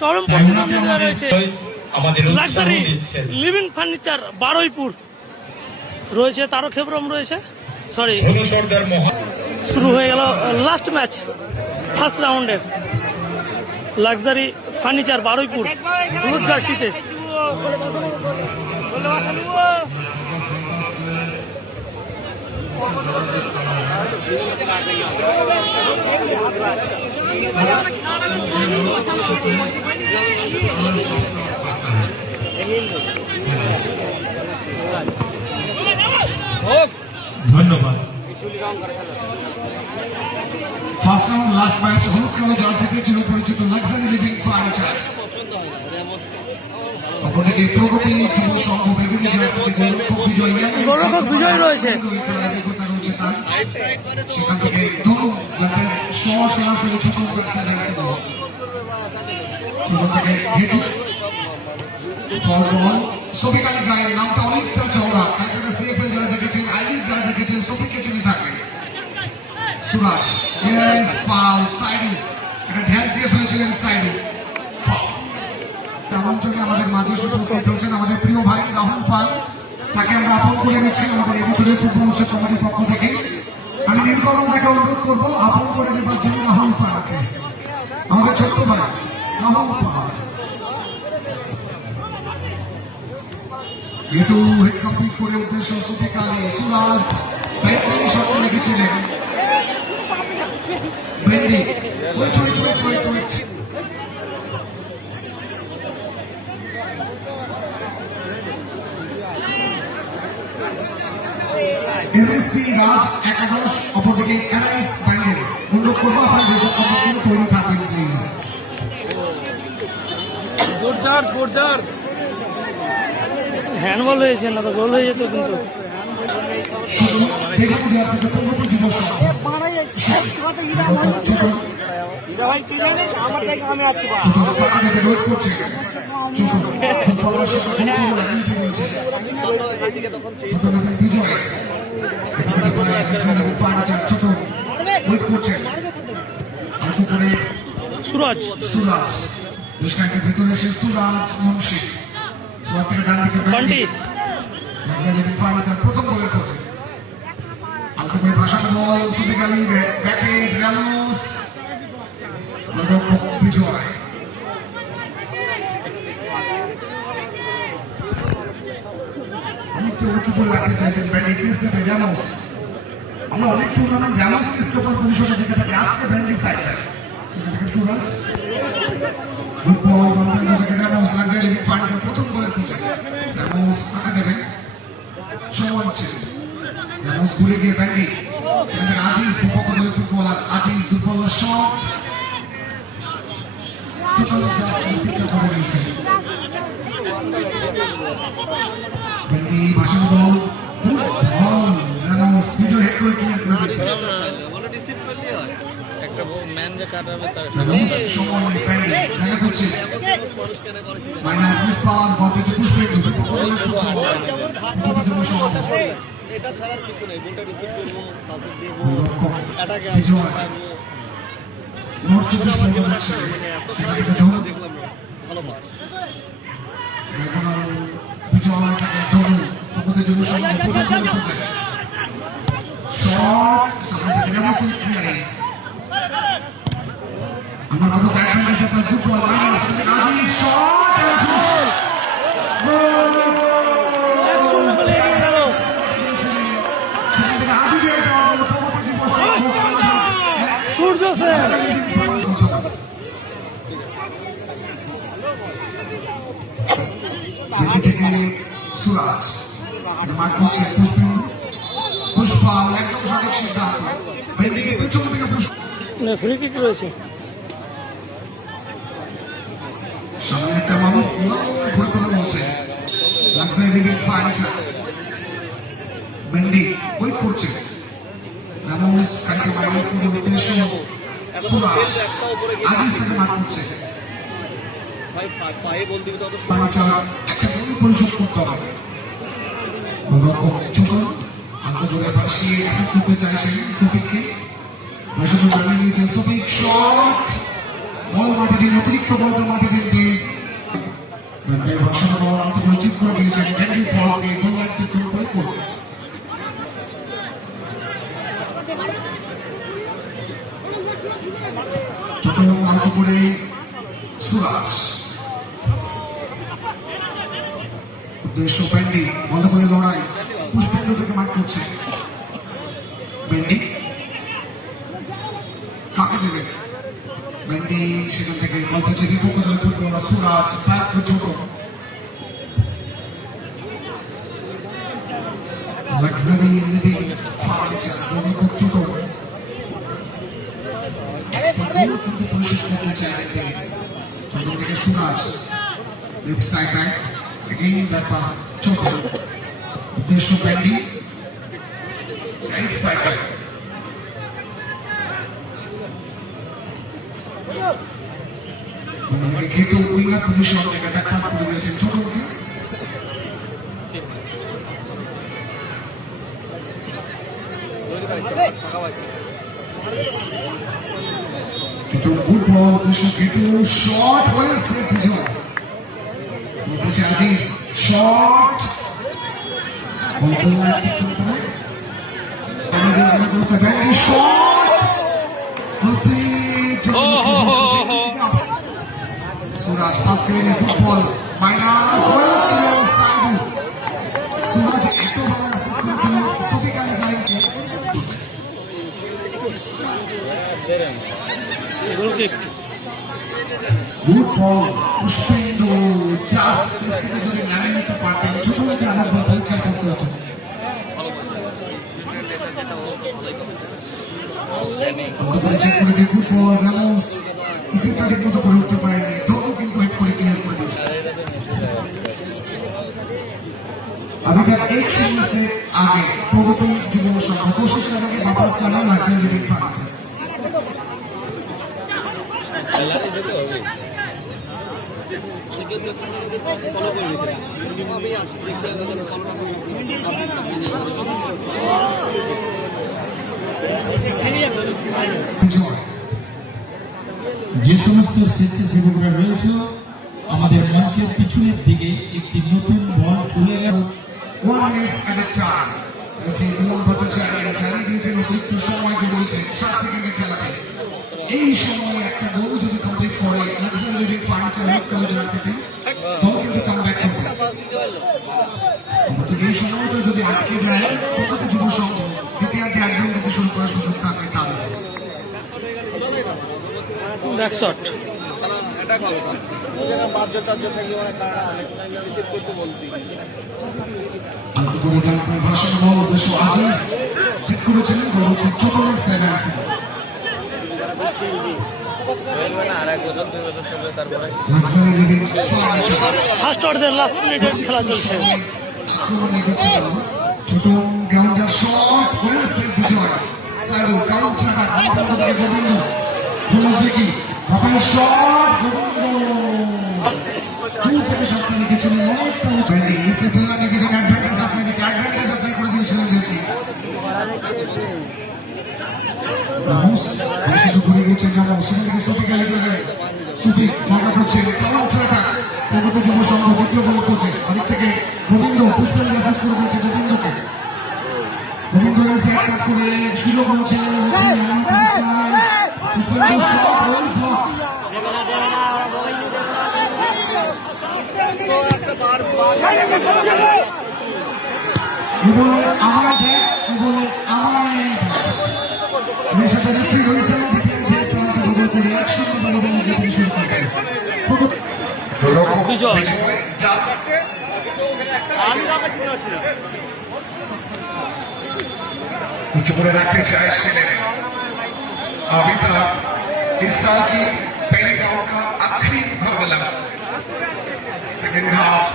চরম প্রতিদ্বন্দ্বিতা রয়েছে। লাক্সারি লিভিং ফার্নিচার বারুইপুর রয়েছে, তারকেশ্বরম রয়েছে। সরি, শুরু হয়ে গেল লাস্ট ম্যাচ ফার্স্ট রাউন্ডের। লাক্সারি ফার্নিচার বারুইপুর হলুদ জার্সিতে। ধন্যবাদ। ফার্স্ট রাউন্ড লাস্ট ম্যাচ হলুদ কালো জার্সিতে চিরপরিচিত লাক্সারি লিভিং ফার্নিচার। অপরদিকে প্রগতি যুব সংঘ বেগুনি জার্সিতে গোলরক্ষক বিজয় রয়েছে। সেখান থেকে ধরুন সরাসরি ছোট থেকে হেঁটু সফিক আলী গায়ের নামটা অনেকটা চওড়া। ক্যালকাটা সিএফএল যারা দেখেছেন, আইলিগ যারা দেখেছেন, সফিককে চিনে থাকবেন। সুরাজ ফাউল সাইডু, এটা ধ্যাস দিয়ে ফেলেছিলেন সাইডু। তেমন চলে আমাদের মাঝে উপস্থিত হচ্ছেন আমাদের প্রিয় ভাই রাহুল পাল, তাকে আমরা আপন করে নিচ্ছি আমাদের এবছরের ফুটবল উৎসব কমিটির পক্ষ থেকে। আমি নীলকমল থেকে অনুরোধ করবো আপন করে নেবার জন্য রাহুল পালকে, আমাদের ছোট্ট ভাই রাহুল পাল। এটু হেড কমপ্লিট করে উদ্দেশ্য সফিক আলী। সুরাজ ব্যাটিং শটে লেগেছিলেন। বেন্ডি ওয়েট এমএসপি রাজ একাদশ, অপরদিকে এনআইএস ব্যান্ডেল। অনুরোধ করবো আপনার রিজার্ভ কম্পিউটার তৈরি থাকবেন প্লিজ। হ্যান্ডবল হয়েছে না তো গোল হয়ে যেত কিন্তু। সুরাজ ভিতরে সে সুরাজ মুন্সি, সুরাজ থেকে ডান দিকে প্রথম বলের কোচে আলতো করে ভাষার বল সফিক আলী ব্যাকে রামোস গোলরক্ষক বিজয়। অনেকটা উঁচু করে রাখতে চাইছেন ব্যান্ডি চেষ্টা করে রামোস। আমরা অনেক টুর্নামেন্ট রামোস স্টপার পজিশনে থেকে থাকি, আজকে ব্যান্ডি সাইড সেখান থেকে সুরাজ ফুটবল গণতন্ত্র থেকে রামোস লাক্সারি লিভিং ফার্নিচার প্রথম বলের কোচে রামোস কাকে দেবেন সময় ছিল। রামোস ঘুরে গিয়ে ব্যান্ডি, সেখান থেকে আজিজ বিপক্ষ দলের ফুটবলার আজিজ দুর্বল শট শিক্ষা করে নিয়েছে। ব্যান্ডি ভাষণ বল রামোস বিজয় হেড করে ক্লিয়ার করে দিয়েছে। মাইনাস মিস পাস বল পেছে পুষ্পেন্দু বিপক্ষ দলের ফুটবলার এটা ছাড়ার কিছু নেই, বলটা রিসিভ করবো, তারপর দেবো, অ্যাটাকে দেখলাম ভালো পাস। থেকে সুরাজ মাঠ করছে পুষ্পেন্দু, পুষ্পা একদম সঠিক সিদ্ধান্ত। ভেন্ডিকে পেছন থেকে ফ্রি কিক রয়েছে, সামনে একটা মানুষ ঘুরে তোলা বলছে লাক্সারি লিভিং ফার্নিচার। ভেন্ডি ওয়েট করছে, রামোস কাটিকে মাইনাস করে উদ্দেশ্য সুরাজ আজিজ তাকে মাঠ করছে। একটা বই পরিশোধ করতে হবে, ছোট আন্তর্জাতিক ভাষিয়ে অ্যাসেস করতে চাইছেন সফিককে। জানিয়ে নিয়েছে সফিক শট, বল মাঠে দিন, অতিরিক্ত বল তো মাঠে দিন। ভাষণ আন্তর্জাতিক করে দিয়েছেন ভেন্ডি ফল দিয়ে গোল লাইনটি ক্লিয়ার করে করবে চট্টগ্রাম আহত করে সুরাজ উদ্দেশ্য ভেন্ডি বন্ধ করে লড়াই পুষ্পেন্দ্র থেকে মার্ক করছে ভেন্ডি কাকে দেবেন ভেন্ডি সেখান থেকে গল্প চেপে পক্ষ ধরে ফুটবলার সুরাজ ব্যাক টু ছোট লাক্সারি লিভিং ফার্নিচার গল্প ছোট কিন্তু প্রশিক্ষণ করতে চাই ছোট থেকে Suraj left side back again back pass ছোট উদ্দেশ্য ভেন্ডি রাইট সাইড ব্যাক কিন্তু উইঙ্গার পজিশন থেকে ব্যাক পাস করে দিয়েছেন ছোটকে কিন্তু গুড বল উদ্দেশ্য কিন্তু শট ওয়েল সেভ বিজয় উদ্দেশ্য আজিজ শট বল গোল ঠিক করে আমাদের দোস্ত ব্যান্ডি শট হতে সুরাজ পাস পেয়ে ফুটবল মাইনাস ওয়েল ক্লিয়ার সাইডু সুরাজ এত ভালো অ্যাসিস্ট করেছিল সফিক আলী ভাইকে গুড বল পুষ্পেন্দু জাস্ট চেষ্টাকে যদি নামে নিতে পারতেন ছোট থেকে আমার বল পরীক্ষা করতে হতো চেক করে দিয়ে ফুটবল রামোস ইসিটা ঠিক মতো করে উঠতে পারেনি তবু কিন্তু হেড করে ক্লিয়ার করে দিয়েছে अभी एक शून्य से आगे प्रगति युव संघ कोशिश करेंगे वापस करना लाइसेंस लिविंग फर्नीचर যে সমস্ত স্বেচ্ছাসেবকরা রয়েছে আমাদের মঞ্চের পিছনের দিকে একটি নতুন বল চলে গেল 1 minutes at a time referee Dulal Bhattacharya জানিয়ে দিয়েছেন অতিরিক্ত সময় রয়েছে 7 সেকেন্ডের খেলাতে এই সময়ে একটা গোল যদি কমপ্লিট করে luxury living furniture head colour জার্সিতে দল কিন্তু কামব্যাক করবে কিন্তু এই সময়টা যদি আটকে যায় প্রগতি যুব সংঘ দ্বিতীয়ার্ধে অ্যাডভান্টেজে শুরু করার সুযোগ থাকবে তাদের ব্যাক শট ভাষণ বল উদ্দেশ্য আজিজ হিট করেছিলেন Gourav Chattogram sevens luxury living furniture first অর্ধের লাস্ট মিনিটের খেলা চলছে ছোট grounder shot well save Bijoy সাইডু কাউন্টার অ্যাটাক থেকে গোবিন্দ পুলিশ দেখি হাফের শট গোবিন্দ দূর থেকে শটটা রেখেছিলেন অনেকটা উঁচুটি এতে প্লেয়ার রেখেছেন অ্যাডভান্টেজ অ্যাপ্লাই করে দিয়েছিলেন যেটি রামোস পরিচিত করে গেছেন রামোস সেখান থেকে সুফিক আলী সুফিক ধারণা করছেন কাউন্টার অ্যাটাক প্রগত যুব সংঘ দ্বিতীয় বল কোচে আদিক থেকে গোবিন্দ পুষ্পেন্দ্র অ্যাসিস করে দিয়েছে গোবিন্দকে গোবিন্দ সাইড কাট করে সুযোগ রয়েছে পুষ্পেন্দ্র শট ওয়েল ব্লক বলে আমরা দেখ বলে আমরা সাথে রেফারি রয়েছে করে 1-0 ব্যবধানে জিতে শুরু করবেন বিজয় উঁচু করে রাখতে চাইছিলেন अभी तक इस साल की पहले राउंड का आखिरी मुकाबला सेकेंड हाफ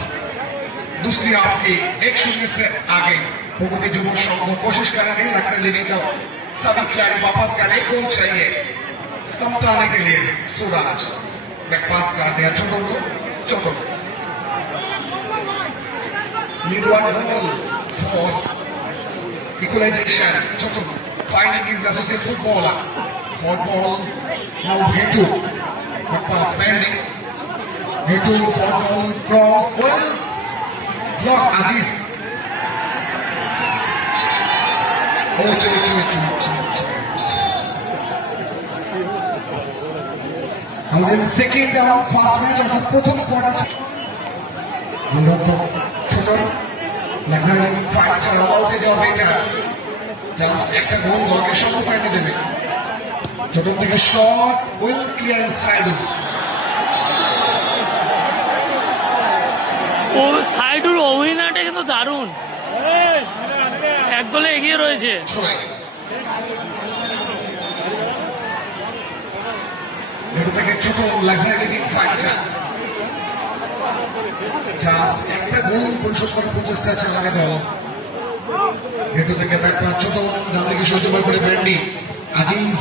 दूसरी हाफ की 1-0 से आगे प्रगति युव संघ कोशिश करेंगे लक्ष्य लेने का सभी खिलाड़ी वापस करने गोल चाहिए समझाने के लिए सूरज बैक पास कर दिया छोटो lead one goal for equalization छोटो finding his associate footballer for ball now Hetu back pass pending Neto for goal, cross, well, block Aziz. Oh, আমাদের সেকেন্ড রাউন্ড ফার্স্ট ম্যাচ অর্থাৎ প্রথম কোয়ার্টার ছোট লাক্সারি ফাইটার আউটে যাওয়া better just একটা গোল দলকে সম্মুখ এনে দেবে ছোট থেকে শট উইল ক্লিয়ারেন্স সাইড ও সাইডুর অভিনয়টা কিন্তু দারুণ, এক গোলে এগিয়ে রয়েছে। থেকে ছোট লাক্সারি ফাইটার জাস্ট একটা গোল পরিশোধ করার প্রচেষ্টা চালাবে দল হেতু থেকে ব্যাট করা ছোট ডান দিকে সহ্য করে ব্যান্ডি আজিজ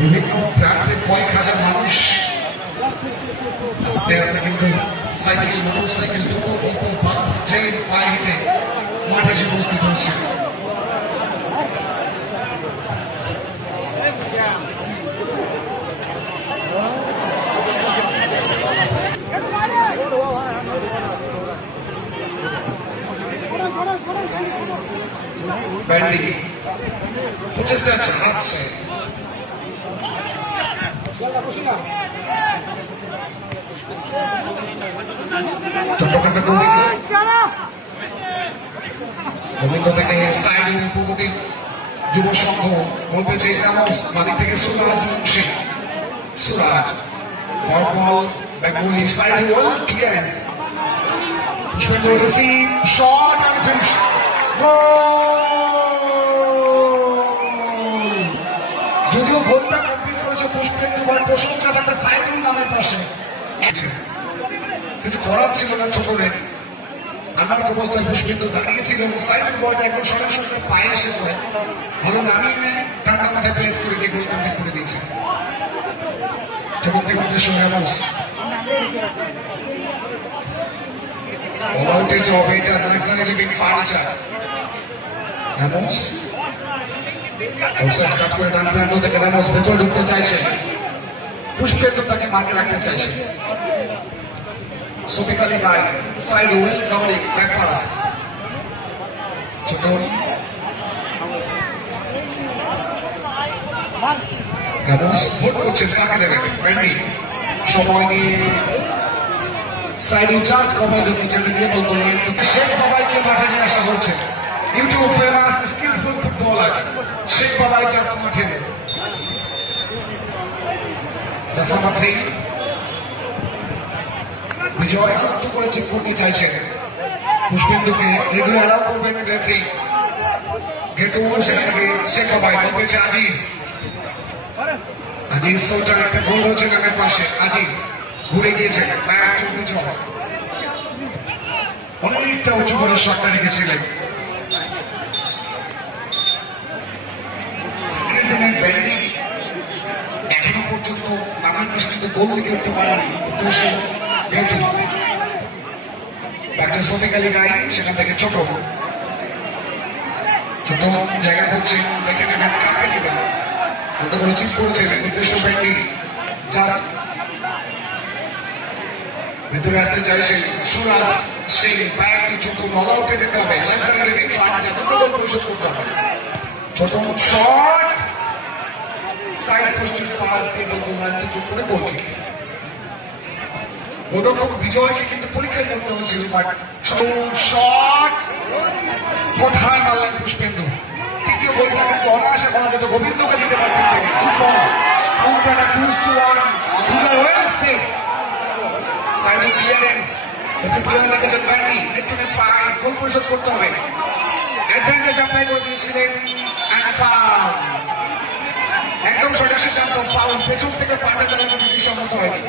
বিভিন্ন প্রান্তের কয়েক হাজার মানুষ আস্তে আস্তে কিন্তু সাইকেল মোটরসাইকেল টোটো অটো বাস ট্রেন পায়ে হেঁটে মাঠে এসে উপস্থিত হচ্ছে ব্যান্ডি প্রচেষ্টা চালাচ্ছে চট্টগ্রামের গোবিন্দ থেকে সাইডুল প্রগতি যুব সংঘ গোল পেয়েছে রামোস বাদিক থেকে সুরাজ মুন্সি সুরাজ ফরবল বেঙ্গলি সাইডুল clearance Pushpendra receive shot and finish যদিও গোলটা কমপ্লিট করেছে পুষ্পেন্দ্র বল প্রশংসা একটা সাইডুল নামের পাশে কিছু করার ছিল না ছোটরে আমার অবস্থায় পুষ্পেন্দ্র দাঁড়িয়েছিল সাইডুল বলটা একবার সরাসরি পায়ে এসে পড়ে ভালো নামিয়ে নেয় ঠান্ডা মাথায় প্লেস করে দিয়ে গোল কমপ্লিট করে দিয়েছে ছোট থেকে উদ্দেশ্য রামোস আউটে যাবে এটা লাক্সারি লিভিং ফার্নিচার রামোস অবসর কাট করে ডান প্রান্ত থেকে রামোস ভেতরে ঢুকতে চাইছে পুষ্পেন্দ্র তাকে মাঠে রাখতে চাইছে সুবিকালি গাই side well covering back pass ছোট রামোস ভোট করছেন তাকে দেবেন ব্যান্ডি সময় নিয়ে সাইড জাস্ট কভার নিচে দিয়ে বল করলেন শেখ বাবাইকে মাঠে নিয়ে আসা হচ্ছে YouTube famous skillful footballer Sheikh Babai just মাঠে দশমাত্রী বিজয় আত্ম করে চেক করতে চাইছেন পুষ্পেন্দুকে রেগুলার অ্যালাউ করবেন রেফারি গেটু সেখান থেকে শেখ বাবাই বল পেয়েছে আজিজ আজিজ সোলজার একটা গোল হচ্ছে নামের পাশে আজিজ ঘুরে গিয়েছে ব্যাক টু বিজয় অনেকটা উঁচু করে শটটা রেখেছিলেন ব্যান্ডি এখনো পর্যন্ত নামের পাশে কিন্তু গোল দিকে উঠতে পারেনি উদ্দেশ্য গেটু ব্যাক টু সোফিকালি গাই সেখান থেকে ছোট ছোট জায়গা করছে দেখে নেবেন কাটতে দিবেন বলতে করে চিপ করেছেন উদ্দেশ্য ব্যান্ডি জাস্ট ভেতরে আসতে চাইছে সুরাজ সিং ব্যাক টু ছোট নল আউটে যেতে হবে লাক্সারি লিভিং ফার্নিচার দুটো গোল পরিশোধ করতে হবে ছোট শট সাইড পোস্টের পাস দিয়ে গোল লাইন টু করে গোল কিক গোলরক্ষক বিজয়কে কিন্তু পরীক্ষা করতে হয়েছিল বাট শট কোথায় মারলেন পুষ্পেন্দু তৃতীয় গোলটা কিন্তু অনায়াসে বলা যেত গোবিন্দকে দিতে পারতেন তিনি ফুটবল কাউন্টারটা 2-1 বিজয় ওয়েল সেভ সাইডের ক্লিয়ারেন্স একটু প্লেয়ার লেগেছেন ব্যান্ডি একটু সাইড গোল পরিশোধ করতে হবে অ্যাডভান্টেজ অ্যাপ্লাই করে দিয়েছিলেন একদম সঠিক সিদ্ধান্ত ফাউল পেছন থেকে পাটা চালানো যদি সম্মত হয়নি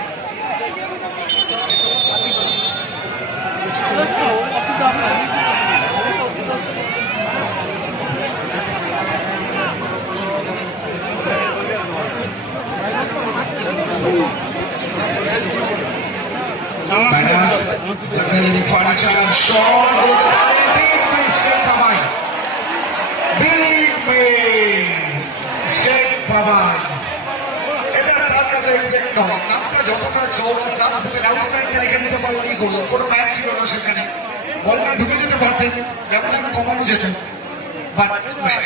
Furniture shot with big miss, big miss. নয়, নামটা যতটা চওড়া চাষ বুকের আউটসাইড রেখে দিতে পারলেই গোল। কোনো ম্যাচ ছিল না সেখানে, বলটা ঢুকে যেতে পারতেন, ব্যবধান কমানো যেত, বাট ম্যাচ।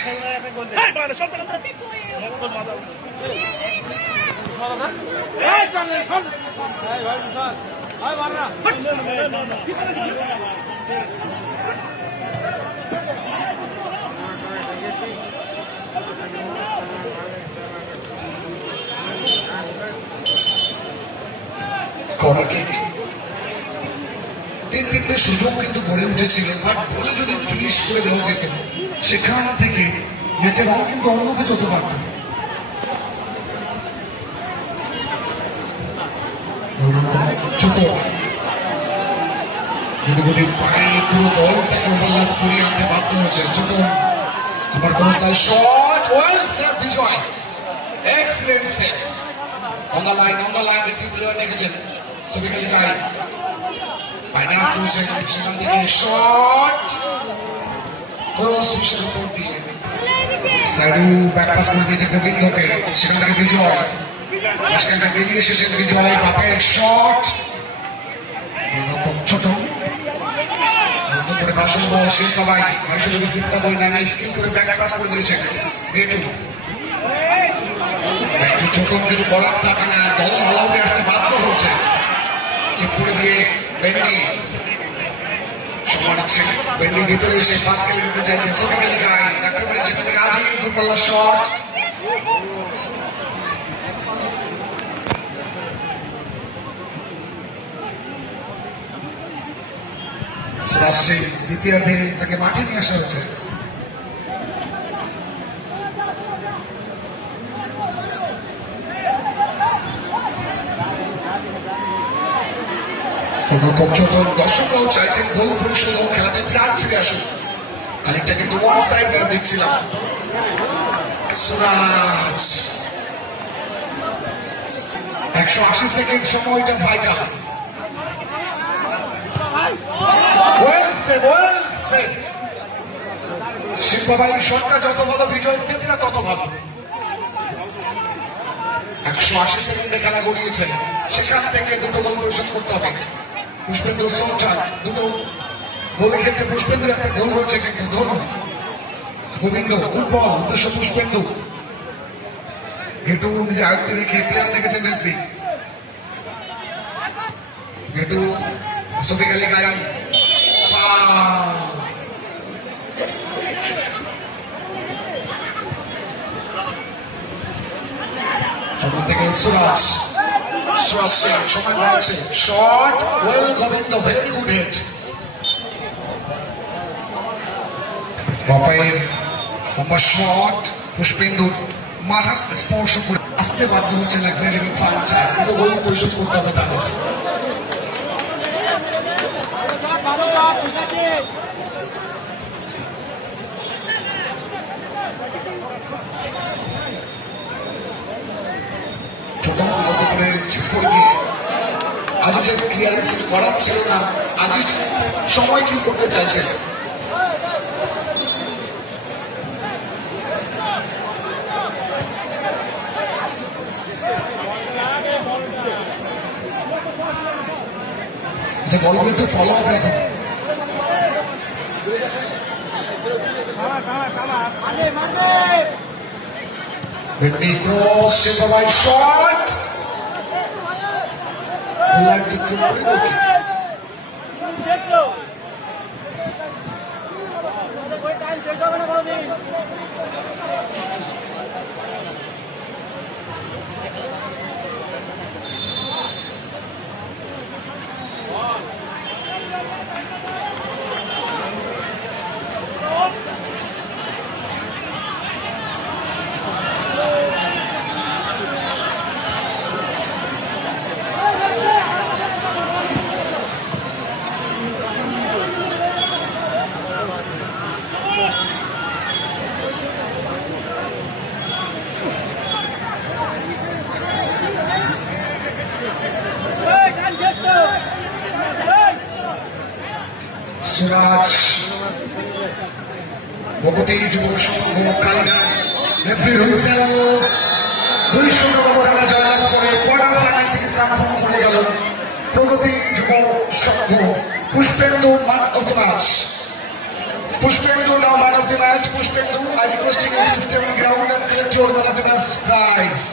কর্নার কিক, তিনটে সুযোগ কিন্তু গড়ে উঠেছিল, বাট বলে যদি ফিনিশ করে দেওয়া যেত সেখান থেকে ম্যাচের রং কিন্তু অন্য কিছু হতে পারত। ছোট গুটি পায়ে পুরো দলটাকে ওভারল্যাপ করিয়ে আনতে বাধ্য হয়েছে। ছোট আমার কোন shot, well save Bijoy, excellent save. On the line দেখতে প্লেয়ার দেখেছেন সবিকালি গাই ফাইনান্স করেছেন, সেখান থেকে শট ক্রস ফিশের উপর দিয়ে সাইডু ব্যাক পাস করে দিয়েছেন গোবিন্দকে, সেখান থেকে বিজয় মাঝখানটা বেরিয়ে এসেছেন বিজয়, বাপের শট ছোট করে বাসন বল শিল্পা ভাই আসলে সিপ্তা বই নামে স্কিল করে ব্যাক পাস করে দিয়েছেন গেটু। একটু ছোট কিছু করার থাকে না, দল অলআউটে আসতে বাধ্য হচ্ছে। চেক করে দিয়ে বেন্ডি সমান আছে, বেন্ডি ভিতরে এসে পাস খেলে দিতে চাইছে সবিকালি গাই, ডাক্তার বলে সেখান থেকে আজই দূরপাল্লার শট। সুরাশ্রী দ্বিতীয়ার্ধে তাকে মাঠে নিয়ে আসা হয়েছে। দর্শকরাও চাইছেন গোল পরিশোধ ও খেলাতে প্রাণ ফিরে আসুন, খানিকটা কিন্তু ওয়ান সাইড ম্যাচ দেখছিলাম। সুরাজ 180 সেকেন্ড সময়টা ভাইটা, শিল্পাবাড়ির শটটা যত ভালো বিজয় সেভটা তত ভালো। 180 সেকেন্ডে খেলা গড়িয়েছেন, সেখান থেকে দুটো গোল পরিশোধ করতে হবে। পুষ্পেন্দু সোলচার দুটো গোলের ক্ষেত্রে পুষ্পেন্দুর একটা গোল হচ্ছে, কিন্তু ধরুন গোবিন্দ গুড বল উদ্দেশ্য পুষ্পেন্দু, গেটু নিজে আয়ত্তে রেখে প্লেয়ার রেখেছেন রেফারি, গেটু সবিকালি গায়ান যখন থেকে সুরাজ সিং সময় বাড়ছে, shot well Gobinda, very good hit. বাপাইয়ের লম্বা শট পুষ্পেন্দুর মাথা স্পর্শ করে আসতে বাধ্য হচ্ছে লাক্সারি ফাউল, কিন্তু গোল পরিশোধ করতে হবে তাদের। ছোট মতো করে ঠিক করে দিয়ে আজ যে ক্লিয়ারেন্স কিছু করার ছিল না, আজই সময় কি করতে চাইছেন। যে বলগুলো একটু ফলো অফ এখন Bendy cross, Shimpawai shot. Like to complete the kick. Suraj Bogoti যুব সংঘ কালিনা রেফারি হুইসেল 2-0 ব্যবধানে জয়লাভ করে quarter final Pushpendu, man of the match. Pushpendu now man of the match. Pushpendu, I requesting you to stay on ground and collect your man of the match prize.